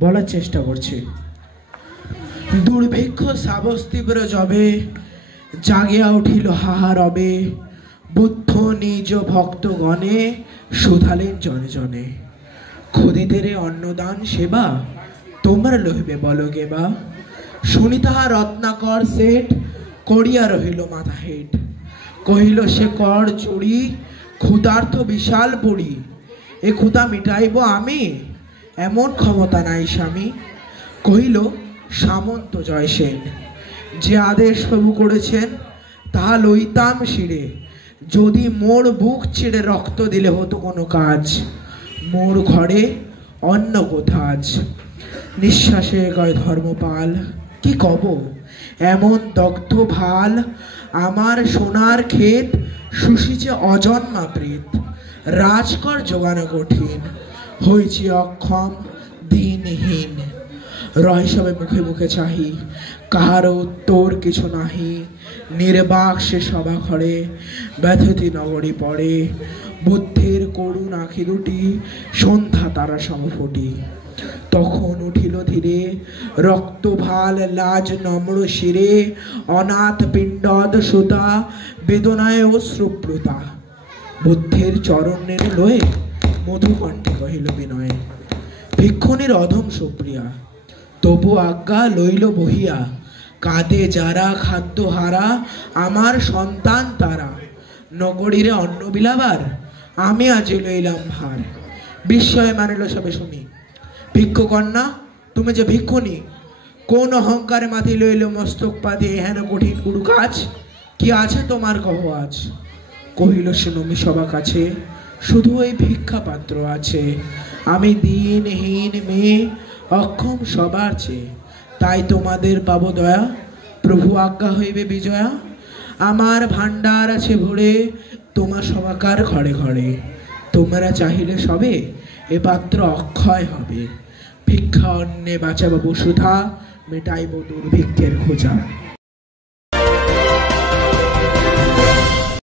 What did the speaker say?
বলার চেষ্টা করছি। দুর্ভিক্ষ সাবস তীব্র যবে, জাগিয়া উঠিল হাহারবে, বুদ্ধ নিজ ভক্তগণে শুধালেন জনে জনে। ক্ষুদিতেরে অন্নদান সেবা, তোমরা লইবে বল গেবা। শুনি তাহা রত্নাকর সেঠ, করিয়া রহিল মাথা হেট। কহিল সে কর চুরি, ক্ষুধার্থ বিশাল পুরী। এ ক্ষুধা মিটাইব আমি, এমন ক্ষমতা নাই স্বামী। কহিল সামন্ত জয়সেন, যে আদেশ প্রভু করেছেন তাহা লইতাম শিরে। যদি মোর বুক ছিঁড়ে রক্ত দিলে হতো কোনো কাজ, মোর ঘরে অন্য কোথাজ। নিঃশ্বাসে কয় ধর্মপাল, কি কব এমন দগ্ধ ভাল। আমার সোনার ক্ষেত শুষিছে অজন্মা প্রেত। রাজকর জোগানো কঠিন, হয়েছি অক্ষম দিনহীন। রহস্যবে মুখে মুখে চাহি, কাহারও উত্তর কিছু নাহি। নির্বাক সে সভা ঘরে, ব্যথিতি নগরী পড়ে। বুদ্ধের করুণ আঁখি দুটি, সন্ধ্যা তারা সমফুটি। তখন উঠিল ধীরে, রক্ত ভাল লাজ নম্র শিরে। অনাথ পিণ্ডদ সুতা, বেদনায় অশ্রুপ্লুতা। বুদ্ধের চরণ নেড়ে লয়ে, মধুকণ্ঠে কহিল বিনয়ে। ভিক্ষুণীর অধম সুপ্রিয়া, তবু আজ্ঞা লইল বহিয়া। কাঁদে যারা খাদ্য হারা, আমার সন্তান তারা। নগরীরে অন্ন বিলাবার, আমি আজ লইলাম ভার। বিস্ময়ে মানিল সবে শুনি। ভিক্ষুকন্যা, তুমি যে ভিক্ষুণী, কোন অহংকারে মাথি লইল মস্তক পাতি হেন কঠিন গুরু কাজ। কি আছে তোমার কহ আজ? কহিল সে নমি সভা কাছে, শুধু এই ভিক্ষা পাত্র আছে। আমি দিনহীন মেয়ে, অক্ষম সবার চেয়ে। তাই তোমাদের পাব দয়া, প্রভু আজ্ঞা হইবে বিজয়া। আমার ভাণ্ডার আছে ভরে, তোমার সবাকার ঘরে ঘরে। তোমরা চাহিলে সবে, এ পাত্র অক্ষয় হবে। ভিক্ষা অন্নে বাঁচাবো বসুধা, মেটাইব দুর্ভিক্ষের খোঁজা।